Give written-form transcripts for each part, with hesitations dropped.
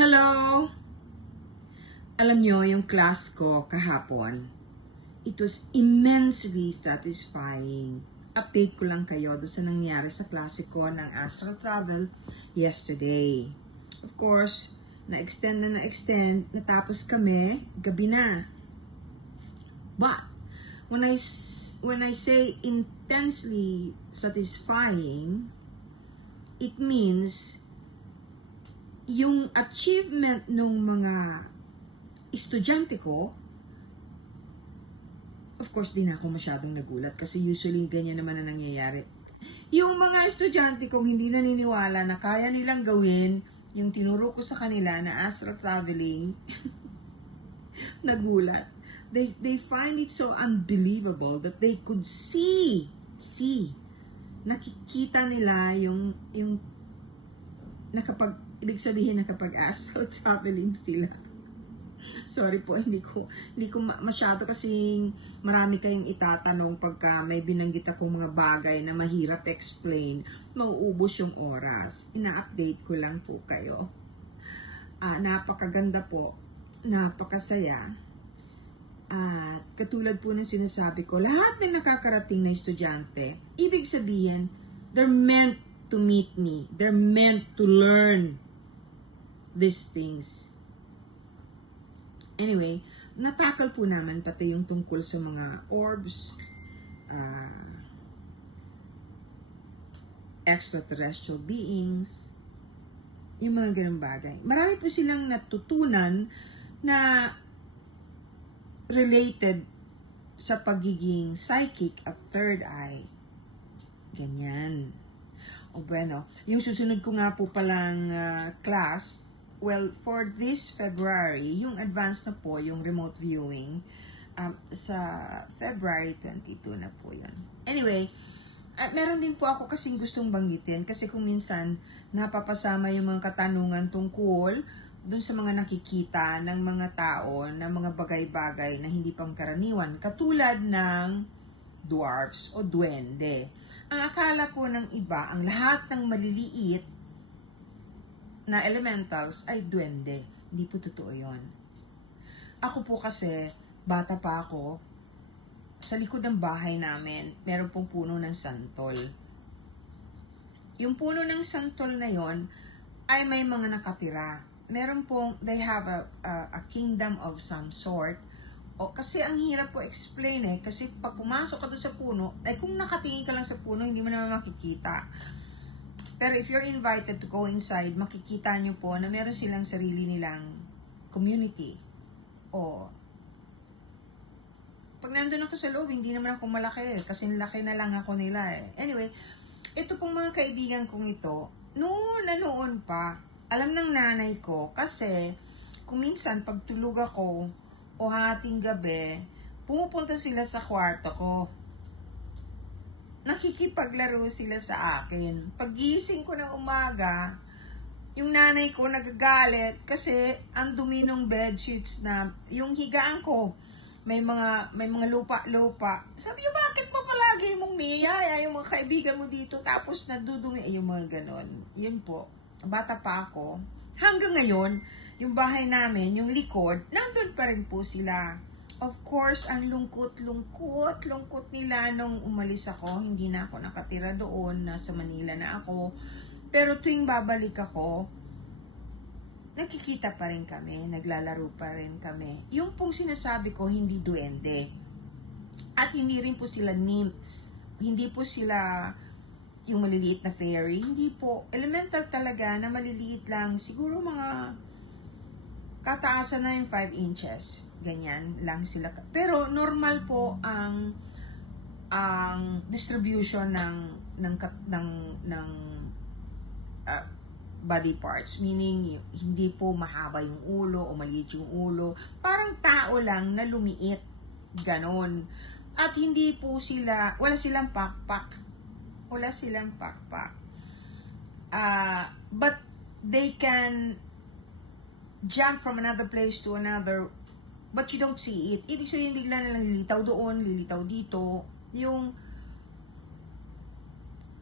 Hello! Alam nyo, yung class ko kahapon, it was immensely satisfying. Update ko lang kayo doon sa nangyari sa klase ko ng astral travel yesterday. Of course, na-extend, natapos kami, gabi na. But, when I say intensely satisfying, it means yung achievement ng mga estudyante ko, of course, di na ako masyadong nagulat kasi usually ganyan naman na nangyayari. Yung mga estudyante kong hindi naniniwala na kaya nilang gawin yung tinuro ko sa kanila na astral traveling, nagulat. They find it so unbelievable that they could see, nakikita nila yung ibig sabihin na kapag astral traveling sila. Sorry po, hindi ko masyado kasi marami kayong itatanong pagka may binanggit akong mga bagay na mahirap explain, mauubos yung oras. Ina-update ko lang po kayo. Napakaganda po, napakasaya. At katulad po ng sinasabi ko, lahat ng nakakarating na estudyante, ibig sabihin, they're meant to meet me. They're meant to learn these things. Anyway, natakal po naman pati yung tungkol sa mga orbs, extraterrestrial beings, yung mga ganung bagay. Marami po silang natutunan na related sa pagiging psychic at third eye. Ganyan. O bueno, yung susunod ko nga po palang class, well, for this February, yung advance na po, yung remote viewing, sa February 22 na po yun. Anyway, meron din po ako kasing gustong banggitin kasi kung minsan napapasama yung mga katanungan tungkol dun sa mga nakikita ng mga tao na mga bagay-bagay na hindi pangkaraniwan, katulad ng dwarfs o duwende. Ang akala po ng iba, ang lahat ng maliliit na elementals ay duwende. Hindi po totoo yun. Ako po kasi, bata pa ako, sa likod ng bahay namin, meron pong puno ng santol. Yung puno ng santol na yon ay may mga nakatira. Meron pong, they have a kingdom of some sort. O, kasi ang hirap po explain kasi pag pumasok ka doon sa puno, ay kung nakatingin ka lang sa puno, hindi mo naman makikita. Pero if you're invited to go inside, makikita nyo po na meron silang sarili nilang community. O, pag nandun ako sa loob, hindi naman ako malaki kasi laki na lang ako nila Anyway, ito pong mga kaibigan kong ito, noon pa, alam ng nanay ko kasi kung minsan pag tulog ako o hating gabi, pumupunta sila sa kwarto ko. Nakikipaglaro sila sa akin. Paggising ko ng umaga, yung nanay ko nagagalit kasi ang dumi ng bedsheets na yung higaan ko. May mga lupa-lupa. Sabi niyo, bakit mo palagi mong niyaya yung mga kaibigan mo dito tapos nadudumi? Yung mga ganon. Yun po. Bata pa ako. Hanggang ngayon, yung bahay namin, yung likod, nandun pa rin po sila. Of course, ang lungkot nila nung umalis ako. Hindi na ako nakatira doon, nasa Manila na ako. Pero tuwing babalik ako, nakikita pa rin kami, naglalaro pa rin kami. Yung pong sinasabi ko, hindi duwende. At hindi rin po sila nymphs. Hindi po sila yung maliliit na fairy. Hindi po. Elemental talaga na maliliit lang. Siguro mga kataasan na yung 5 inches. Ganyan lang sila. Pero normal po ang distribution ng body parts, meaning hindi po mahaba yung ulo o maliit yung ulo, parang tao lang na lumiit, ganon. At hindi po sila, wala silang pakpak, but they can jump from another place to another, but you don't see it. Ibig sabihin, bigla na lang lilitaw doon, lilitaw dito. Yung,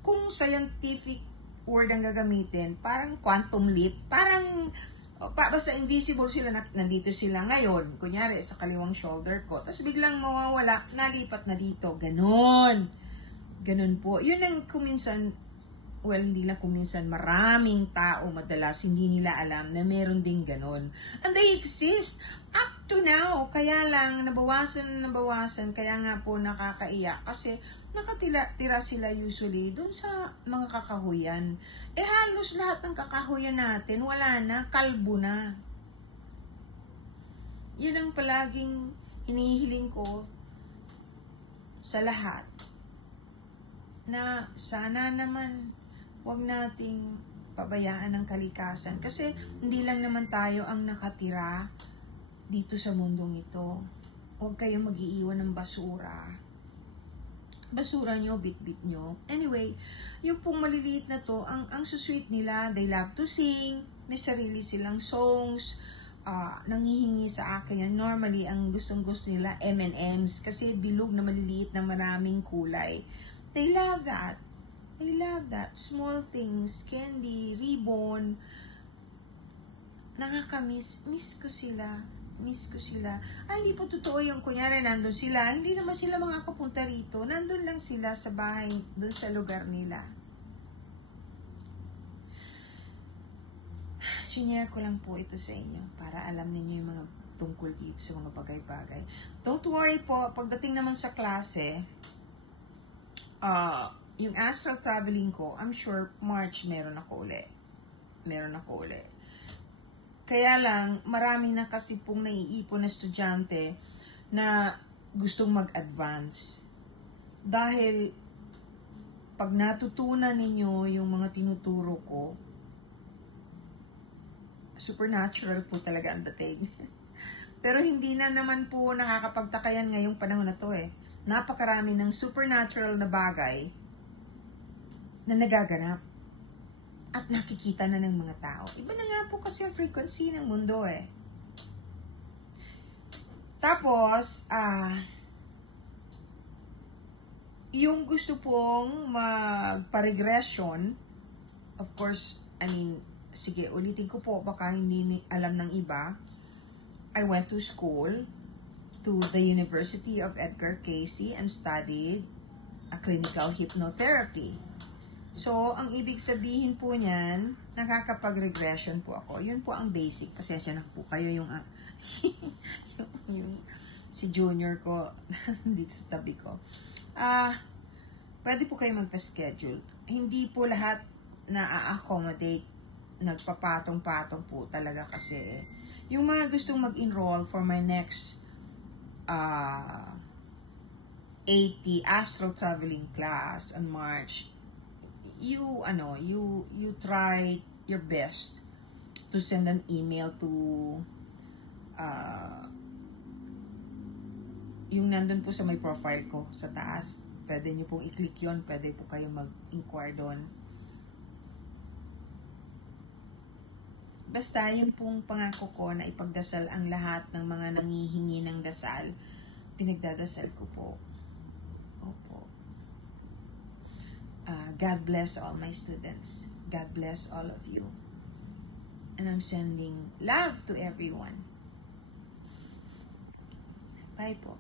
kung scientific word ang gagamitin, parang quantum leap, parang O, basta invisible sila, nandito sila ngayon, kunyari sa kaliwang shoulder ko, tapos biglang mawawala, nalipat na dito, ganon. Ganon po. Yun ang kuminsan, well, hindi lang kuminsan, maraming tao madalas hindi nila alam na meron ding ganon. And they exist up to now. Kaya lang, nabawasan, kaya nga po nakakaiyak. Kasi nakatira sila usually dun sa mga kakahuyan. Halos lahat ng kakahuyan natin, wala na, kalbo na. Yun ang palaging hinihiling ko sa lahat. Na sana naman huwag nating pabayaan ang kalikasan. Kasi hindi lang naman tayo ang nakatira dito sa mundong ito. Huwag kayong mag-iiwan ng basura. Basura nyo, bit-bit nyo. Anyway, yung pong maliliit na to, ang susweet nila, they love to sing, may sarili silang songs, nangihingi sa akin yan. Normally, ang gustong-gusto nila, M&M's, kasi bilog na maliliit na maraming kulay. They love that. They love that. Small things, candy, ribbon. Nakakamiss. Miss ko sila. Hindi po totoo yung kunyari nandun sila. Hindi naman sila makakapunta rito. Nandun lang sila sa bahay, dun sa lugar nila. Share ko lang po ito sa inyo para alam niyo yung mga tungkol dito sa mga bagay-bagay. Don't worry po, pagdating naman sa klase, yung astral traveling ko, I'm sure March meron ako uli. Kaya lang, marami na kasi pong naiipon na estudyante na gustong mag-advance. Dahil, pag natutunan ninyo yung mga tinuturo ko, supernatural po talaga ang dating. Pero hindi na naman po nakakapagtakayan ngayong panahon na to eh. Napakarami ng supernatural na bagay na nagaganap. At nakikita na ng mga tao. Iba na nga po kasi ang frequency ng mundo eh. Tapos, yung gusto pong magpa-regression, of course, sige, ulitin ko po, baka hindi alam ng iba. I went to school, to the University of Edgar Cayce and studied a clinical hypnotherapy. So, ang ibig sabihin po niyan, nakakapag-regression po ako. Yun po ang basic. Pasensya na po kayo yung si junior ko dito sa tabi ko. Pwede po kayo magpa-schedule. Hindi po lahat na-accommodate, nagpapatong-patong po talaga kasi. Yung mga gustong mag-enroll for my next 80 astral traveling class on March, you try your best to send an email to yung nandun po sa may profile ko sa taas. Pwede nyo pong i-click yun. Pwede po kayo mag-inquire doon. Basta yun pong pangako ko na ipagdasal ang lahat ng mga nangihingi ng dasal. Pinagdadasal ko po. Opo. God bless all my students. God bless all of you. And I'm sending love to everyone. Bye po.